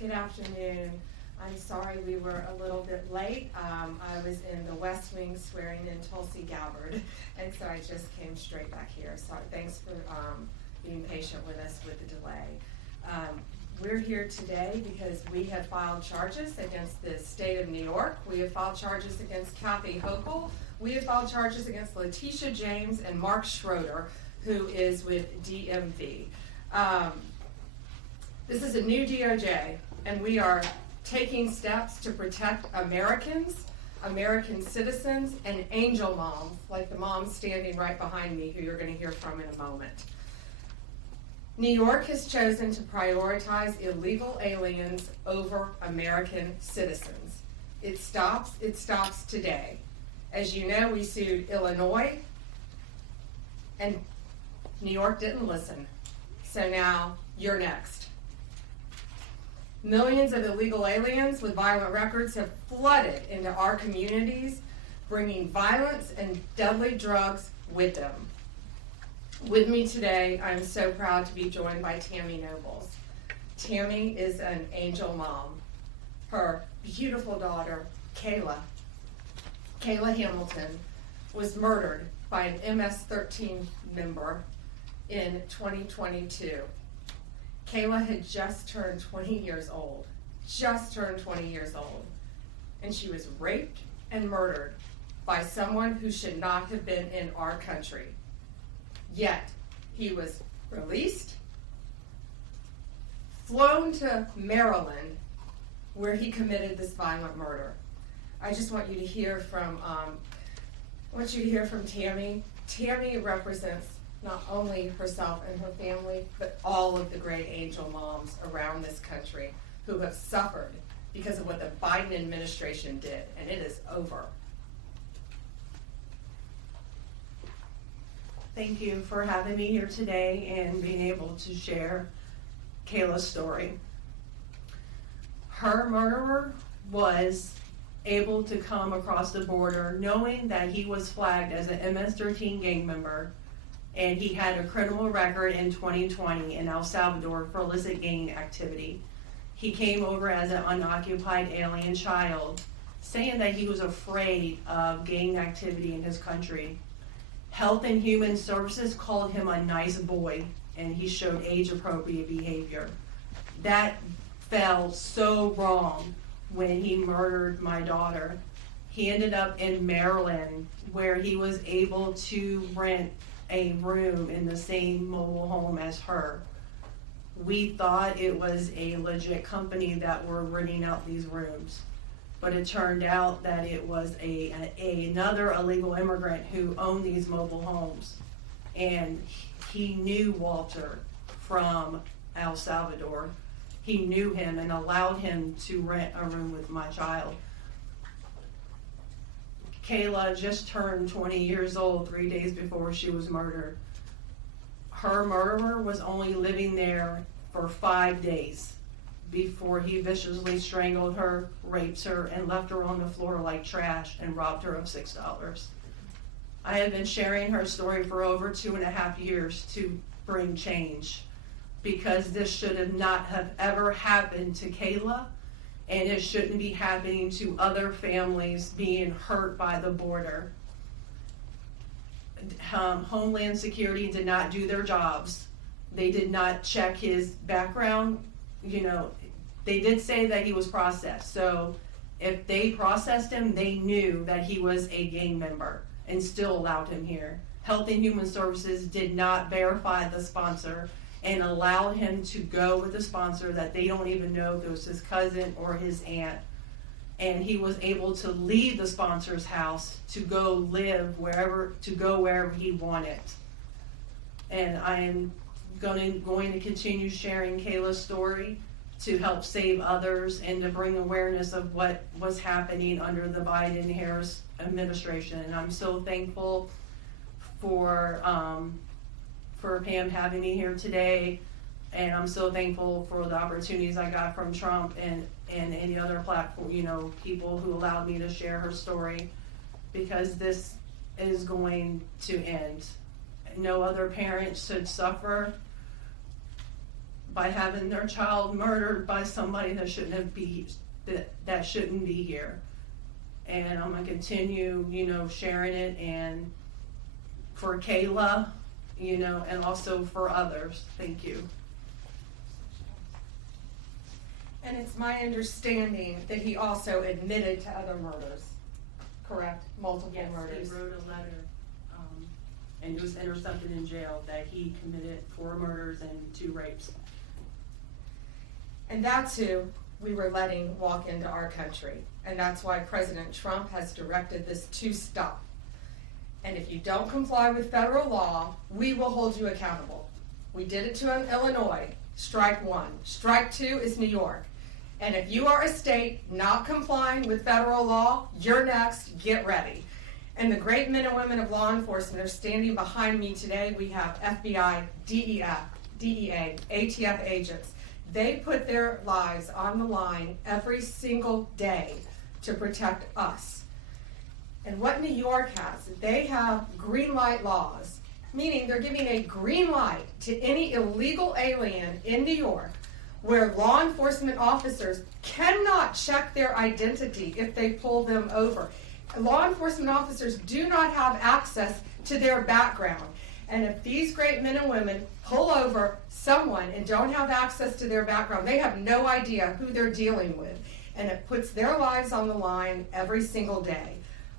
Good afternoon. I'm sorry we were a little bit late. I was in the West Wing swearing in Tulsi Gabbard, and so I just came straight back here. So thanks for being patient with us with the delay. We're here today because we have filed charges against the state of New York. We have filed charges against Kathy Hochul. We have filed charges against Letitia James and Mark Schroeder, who is with DMV. This is a new DOJ, and we are taking steps to protect Americans, American citizens, and angel moms, like the mom standing right behind me, who you're going to hear from in a moment. New York has chosen to prioritize illegal aliens over American citizens. It stops today. As you know, we sued Illinois, and New York didn't listen. So now you're next. Millions of illegal aliens with violent records have flooded into our communities, bringing violence and deadly drugs with them. With me today, I'm so proud to be joined by Tammy Nobles. Tammy is an angel mom. Her beautiful daughter, Kayla Hamilton, was murdered by an MS-13 member in 2022. Kayla had just turned 20 years old, and she was raped and murdered by someone who should not have been in our country. Yet, he was released, flown to Maryland, where he committed this violent murder. I just want you to hear from, Tammy. Tammy represents not only herself and her family, but all of the great angel moms around this country who have suffered because of what the Biden administration did, and it is over. Thank you for having me here today and being able to share Kayla's story. Her murderer was able to come across the border knowing that he was flagged as an MS-13 gang member, and he had a criminal record in 2020 in El Salvador for illicit gang activity. He came over as an unoccupied alien child, saying that he was afraid of gang activity in his country. Health and Human Services called him a nice boy, and he showed age-appropriate behavior. That fell so wrong when he murdered my daughter. He ended up in Maryland, where he was able to rent a room in the same mobile home as her. We thought it was a legit company that were renting out these rooms, but it turned out that it was another illegal immigrant who owned these mobile homes, and he knew Walter from El Salvador. He knew him and allowed him to rent a room with my child. Kayla just turned 20 years old 3 days before she was murdered. Her murderer was only living there for 5 days before he viciously strangled her, raped her, and left her on the floor like trash and robbed her of $6. I have been sharing her story for over 2.5 years to bring change, because this should have not have ever happened to Kayla, and it shouldn't be happening to other families being hurt by the border. Homeland Security did not do their jobs. They did not check his background. They did say that he was processed. So if they processed him, they knew that he was a gang member and still allowed him here. Health and Human Services did not verify the sponsor and allowed him to go with a sponsor that they don't even know if it was his cousin or his aunt. And he was able to leave the sponsor's house to go live wherever he wanted. And I am going to continue sharing Kayla's story to help save others and to bring awareness of what was happening under the Biden-Harris administration. And I'm so thankful for Pam having me here today, and I'm so thankful for the opportunities I got from Trump and any other platform, people who allowed me to share her story, because this is going to end. No other parent should suffer by having their child murdered by somebody that shouldn't be here. And I'm gonna continue, sharing it, and for Kayla, and also for others. Thank you. And it's my understanding that he also admitted to other murders, correct? Multiple murders. He wrote a letter, and it was intercepted in jail that he committed 4 murders and 2 rapes. And that's who we were letting walk into our country. And that's why President Trump has directed this to stop. And if you don't comply with federal law, we will hold you accountable. We did it to Illinois, strike 1. Strike 2 is New York. And if you are a state not complying with federal law, you're next, get ready. And the great men and women of law enforcement are standing behind me today. We have FBI, DEA, ATF agents. They put their lives on the line every single day to protect us. And what New York has, they have green light laws, meaning they're giving a green light to any illegal alien in New York where law enforcement officers cannot check their identity if they pull them over. Law enforcement officers do not have access to their background. And if these great men and women pull over someone and don't have access to their background, they have no idea who they're dealing with. And it puts their lives on the line every single day.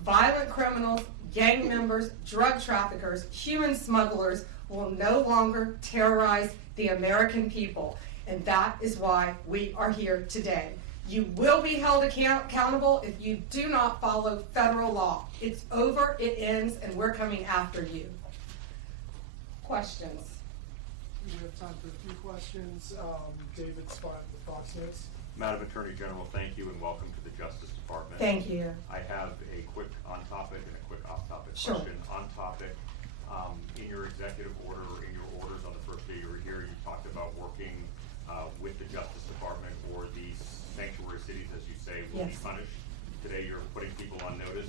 Violent criminals, gang members, drug traffickers, human smugglers will no longer terrorize the American people. And that is why we are here today. You will be held accountable if you do not follow federal law. It's over, it ends, and we're coming after you. Questions? We have time for a few questions. David Spot with Fox News. Madam Attorney General, thank you and welcome to the Justice Department. Thank you. I have a quick on-topic and a quick off-topic Sure. question. On-topic, in your executive order or in your orders on the first day you were here, you talked about working with the Justice Department, or these sanctuary cities, as you say, will be Yes. punished. Today you're putting people on notice.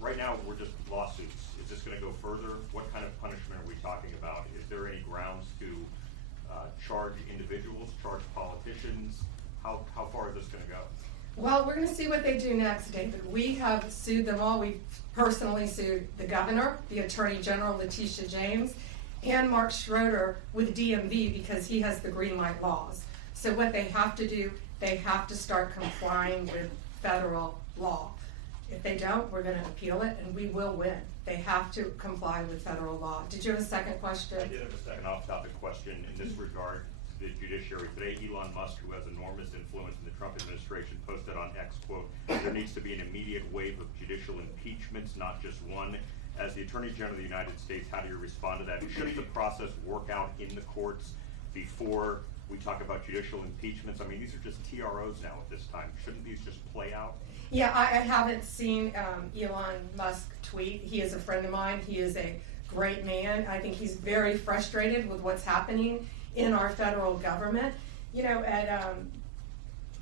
Right now, we're just lawsuits. Is this gonna go further? What kind of punishment are we talking about? Is there any grounds to charge individuals, charge politicians? How far is this gonna go? Well, we're gonna see what they do next, David. We have sued them all. We've personally sued the governor, the Attorney General Letitia James, and Mark Schroeder with DMV because he has the green light laws. So what they have to do, they have to start complying with federal law. If they don't, we're gonna appeal it and we will win. They have to comply with federal law. Did you have a second question? I did have a second off-topic question in this regard to the judiciary. Today, Elon Musk, who has enormous influence in the Trump administration, posted on X, quote, "There needs to be an immediate wave of judicial impeachments, not just one." As the Attorney General of the United States, how do you respond to that? Shouldn't the process work out in the courts before we talk about judicial impeachments? I mean, these are just TROs now at this time. Shouldn't these just play out? Yeah, I haven't seen Elon Musk tweet. He is a friend of mine. He is a great man. I think he's very frustrated with what's happening in our federal government. You know, at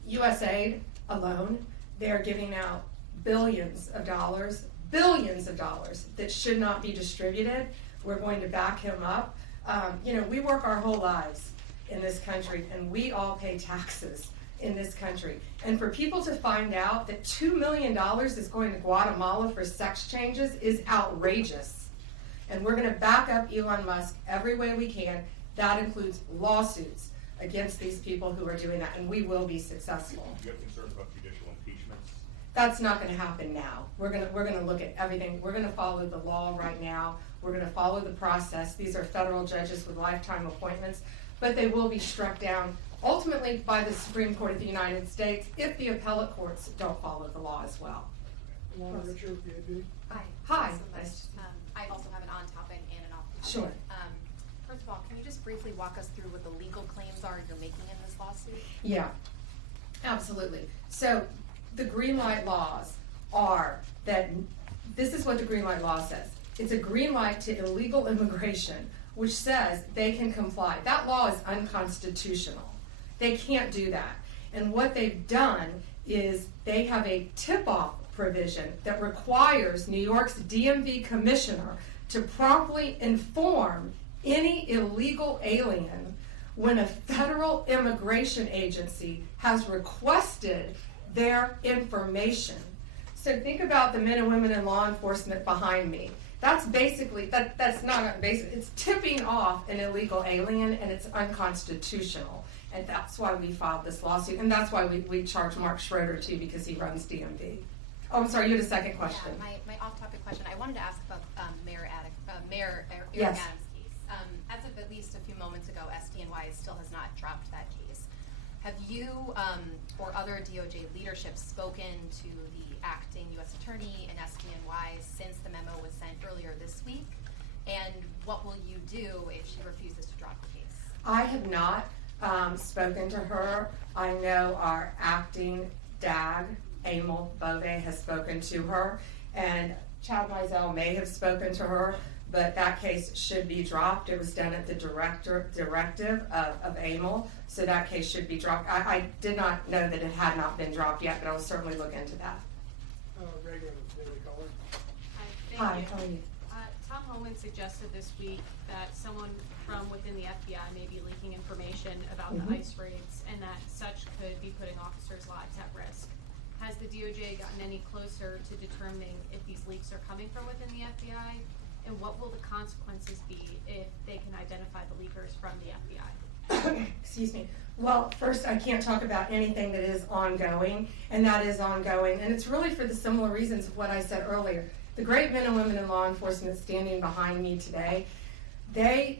USAID alone, they're giving out billions of dollars that should not be distributed. We're going to back him up. You know, we work our whole lives in this country and we all pay taxes in this country. And for people to find out that $2 million is going to Guatemala for sex changes is outrageous. And we're going to back up Elon Musk every way we can. That includes lawsuits against these people who are doing that, and we will be successful. Do you have concerns about judicial impeachments? That's not going to happen now. We're going to look at everything. We're going to follow the law right now. We're going to follow the process. These are federal judges with lifetime appointments, but they will be struck down ultimately by the Supreme Court of the United States if the appellate courts don't follow the law as well. Alana Richard with the AP. Hi. Hi. Thanks so Nice. much. I also have an on-topic and an off-topic. Sure. First of all, can you just briefly walk us through what the legal claims are you're making in this lawsuit? Yeah, absolutely. So the green light laws are that, this is what the green light law says. It's a green light to illegal immigration, which says they can comply. That law is unconstitutional. They can't do that. And what they've done is they have a tip-off provision that requires New York's DMV commissioner to promptly inform any illegal alien when a federal immigration agency has requested their information. So think about the men and women in law enforcement behind me. That's basically, that's not basic, it's tipping off an illegal alien, and it's unconstitutional. And that's why we filed this lawsuit, and that's why we charge Mark Schroeder too, because he runs DMV. Oh, I'm sorry, you had a second question. Yeah, my off-topic question. I wanted to ask about Mayor Eric Yes. Adams' case. As of at least a few moments ago, SDNY still has not dropped that case. Have you or other DOJ leadership spoken to the acting U.S. Attorney and SDNY since the memo was sent earlier this week? And what will you do if she refuses to drop the case? I have not spoken to her. I know our acting DAG, Emil Bove, has spoken to her, and Chad Mizell may have spoken to her, but that case should be dropped. It was done at the directive of Emil, so that case should be dropped. I did not know that it had not been dropped yet, but I will certainly look into that. Reagan, Daily Caller. Hi, how are you? Tom Homan suggested this week that someone from within the FBI may be leaking information about the ICE raids, and that such could be putting officers' lives at risk. Has the DOJ gotten any closer to determining if these leaks are coming from within the FBI? And what will the consequences be if they can identify the leakers from the FBI? Excuse me. Well, first, I can't talk about anything that is ongoing, and that is ongoing. And it's really for the similar reasons of what I said earlier. The great men and women in law enforcement standing behind me today, they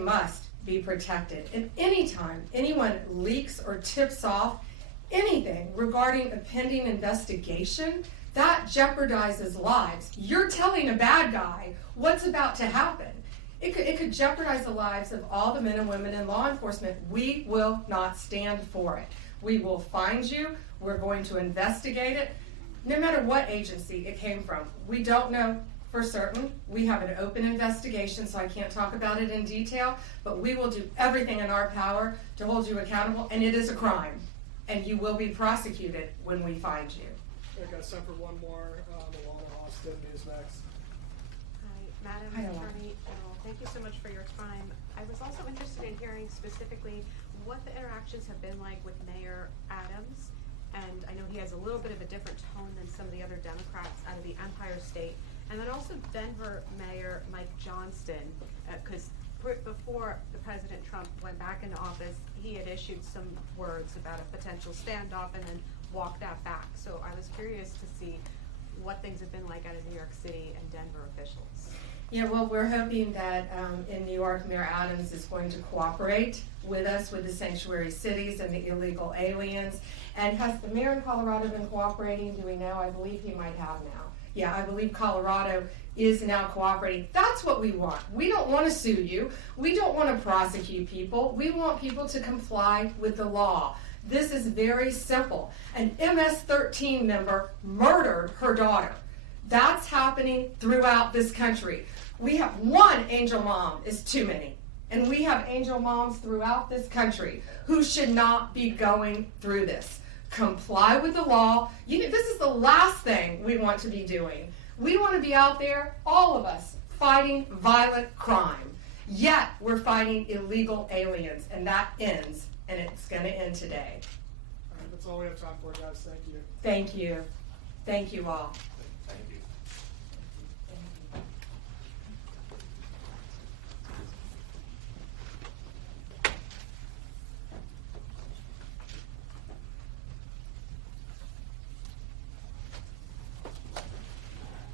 must be protected. And anytime anyone leaks or tips off anything regarding a pending investigation, that jeopardizes lives. You're telling a bad guy what's about to happen. It could jeopardize the lives of all the men and women in law enforcement. We will not stand for it. We will find you. We're going to investigate it, no matter what agency it came from. We don't know for certain. We have an open investigation, so I can't talk about it in detail, but we will do everything in our power to hold you accountable, and it is a crime, and you will be prosecuted when we find you. I got time for one more. Alana Austin, Newsmax. Hi, Madam Hi, Alana. Attorney General. Thank you so much for your time. I was also interested in hearing specifically what the interactions have been like with Mayor Adams. And I know he has a little bit of a different tone than some of the other Democrats out of the Empire State. And then also Denver Mayor Mike Johnston, because before the President Trump went back into office, he had issued some words about a potential standoff and then walked that back. So I was curious to see what things have been like out of New York City and Denver officials. Yeah, well, we're hoping that in New York, Mayor Adams is going to cooperate with us with the sanctuary cities and the illegal aliens. And has the mayor in Colorado been cooperating? Do we know? I believe he might have now. Yeah, I believe Colorado is now cooperating. That's what we want. We don't want to sue you. We don't want to prosecute people. We want people to comply with the law. This is very simple. An MS-13 member murdered her daughter. That's happening throughout this country. We have one angel mom is too many. And we have angel moms throughout this country who should not be going through this. Comply with the law. This is the last thing we want to be doing. We want to be out there, all of us, fighting violent crime. Yet we're fighting illegal aliens, and that ends, and it's going to end today. All right, that's all we have time for, guys. Thank you. Thank you. Thank you all. Thank you.